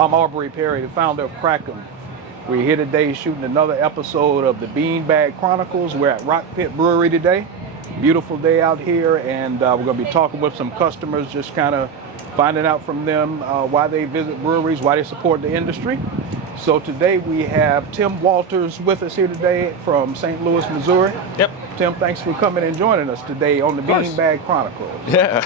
I'm Aubrey Perry, the founder of Kraken. We're here today shooting another episode of the Beanbag Chronicles. We're at Rockpit Brewery today. Beautiful day out here, and we're going to be talking with some customers, just kind of finding out from them why they visit breweries, why they support the industry. So today we have Tim Walters with us here today from St. Louis, Missouri. Yep. Tim, thanks for coming and joining us today on the Beanbag Chronicles. Yeah.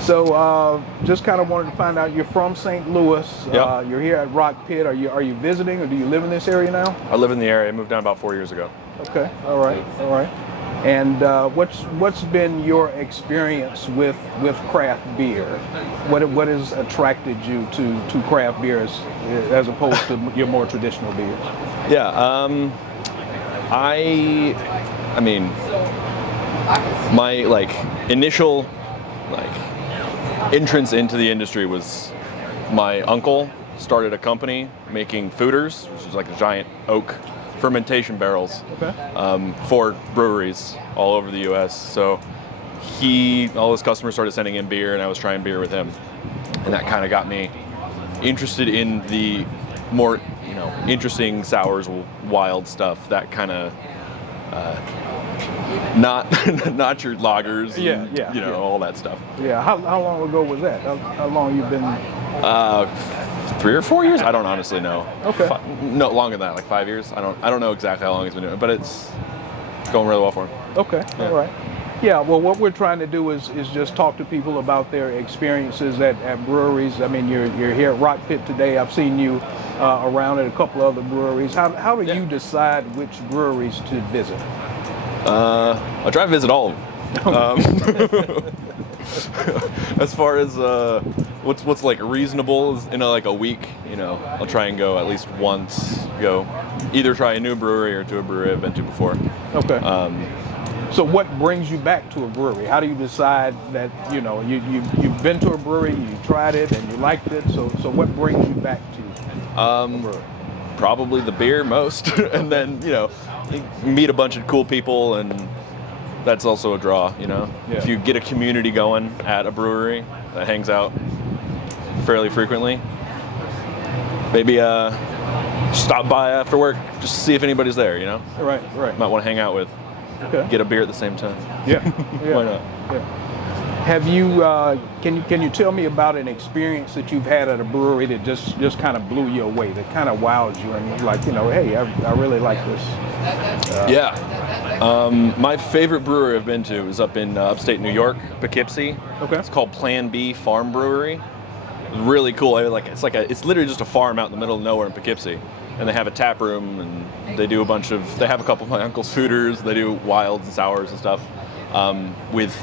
So just kind of wanted to find out, you're from St. Louis. Yep. You're here at Rockpit. Are you visiting, or do you live in this area now? I live in the area. I moved down about 4 years ago. Okay. All right. And what's been your experience with craft beer? What has attracted you to craft beers as opposed to your more traditional beers? Yeah. I mean, my initial entrance into the industry was my uncle started a company making foeders, which is like a giant oak fermentation barrels. Okay. For breweries all over the U.S. So all his customers started sending in beer, and I was trying beer with him, and that kind of got me interested in the more interesting sours, wild stuff. That kind of not your lagers, and, all that stuff. Yeah. How long ago was that? How long you been? 3 or 4 years? I don't honestly know. Okay. No, longer than that, like 5 years. I don't know exactly how long he's been doing it, but it's going really well for him. Okay. Yeah. All right. Yeah. Well, what we're trying to do is just talk to people about their experiences at breweries. I mean, you're here at Rockpit today. I've seen you around at a couple other breweries. How do you decide which breweries to visit? I try to visit all of them. As far as what's reasonable is in a week, I'll try and go at least once. Either try a new brewery or to a brewery I've been to before. Okay. So what brings you back to a brewery? How do you decide that you've been to a brewery, you tried it, and you liked it? So what brings you back to a brewery? Probably the beer most, and then you meet a bunch of cool people, and that's also a draw. Yeah. If you get a community going at a brewery that hangs out fairly frequently, maybe stop by after work just to see if anybody's there. Right. Might want to hang out with. Okay. Get a beer at the same time. Yeah. Why not? Yeah. Have you? Can you tell me about an experience that you've had at a brewery that just kind of blew you away, that kind of wowed you, and you're like, hey, I really like this. My favorite brewery I've been to is up in upstate New York, Poughkeepsie. Okay. It's called Plan B Farm Brewery. It's really cool. It's literally just a farm out in the middle of nowhere in Poughkeepsie, and they have a tap room, and they do they have a couple of my uncle's foeders. They do wilds and sours and stuff with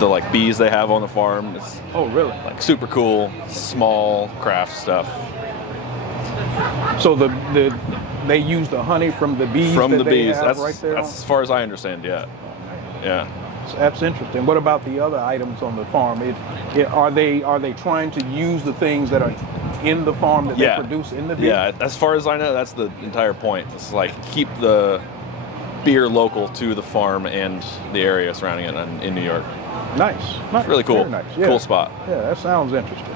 the bees they have on the farm. It's really? Super cool, small craft stuff. So they use the honey from the bees. That's right there. That's as far as I understand. Yeah. Yeah. That's interesting. What about the other items on the farm? Are they trying to use the things that are in the farm that they produce in the beer? Yeah. As far as I know, that's the entire point. It's keep the beer local to the farm and the area surrounding it in New York. Nice. It's really cool. Very nice. Yeah. Cool spot. Yeah, that sounds interesting.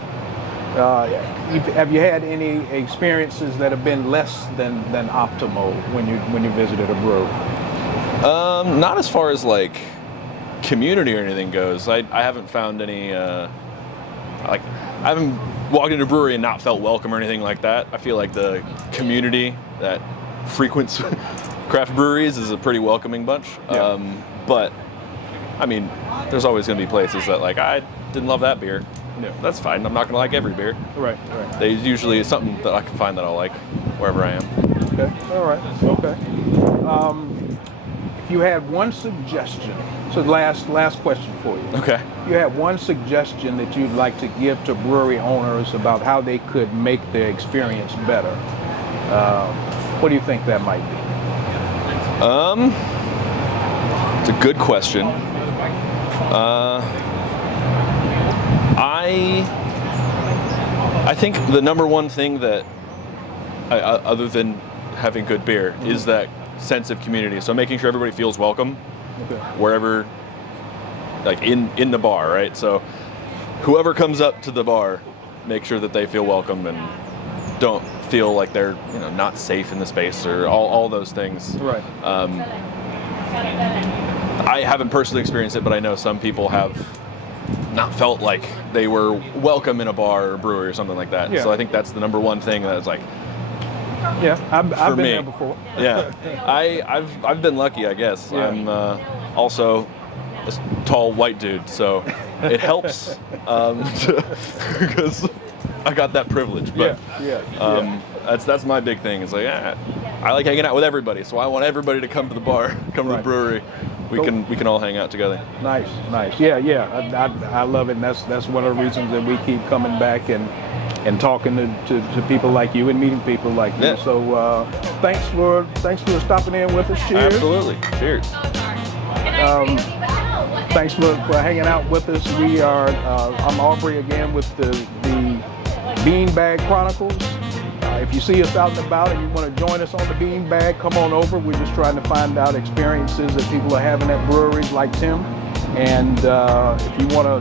Have you had any experiences that have been less than optimal when you visited a brewery? Not as far as community or anything goes. I haven't found any I haven't walked into a brewery and not felt welcome or anything like that. I feel like the community that frequents craft breweries is a pretty welcoming bunch. Yeah. But I mean, there's always going to be places that I didn't love that beer. Yeah, that's fine. I'm not going to like every beer. Right. There's usually something that I can find that I'll like wherever I am. Okay. All right. Okay. If you had one suggestion, so last question for you. Okay. If you had one suggestion that you'd like to give to brewery owners about how they could make their experience better, what do you think that might be? It's a good question. I think the number one thing that, other than having good beer, is that sense of community. So making sure everybody feels welcome, wherever, in the bar, right? So whoever comes up to the bar, make sure that they feel welcome and don't feel like they're not safe in the space or all those things. Right. I haven't personally experienced it, but I know some people have not felt like they were welcome in a bar or brewery or something like that. Yeah. So I think that's the number one thing that's like. Yeah, I've been me. there before. Yeah, I've been lucky, I guess. Yeah. I'm also a tall white dude, so it helps because I got that privilege. But that's my big thing. It's like I like hanging out with everybody, so I want everybody to come to the bar, come to the brewery. We can all hang out together. Nice. Yeah. I love it, and that's one of the reasons that we keep coming back and talking to people like you and meeting people like you. Yeah. So thanks for stopping in with us. Cheers. Absolutely. Cheers. Thanks for hanging out with us. We are I'm Aubrey again with the Beanbag Chronicles. If you see us out and about and you want to join us on the Beanbag, come on over. We're just trying to find out experiences that people are having at breweries like Tim. And if you want to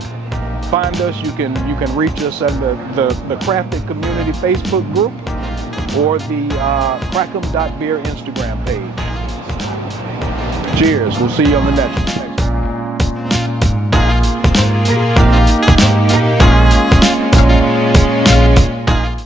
find us, you can reach us at the Crafted Community Facebook group or the crackem.beer Instagram page. Cheers. We'll see you on the next one.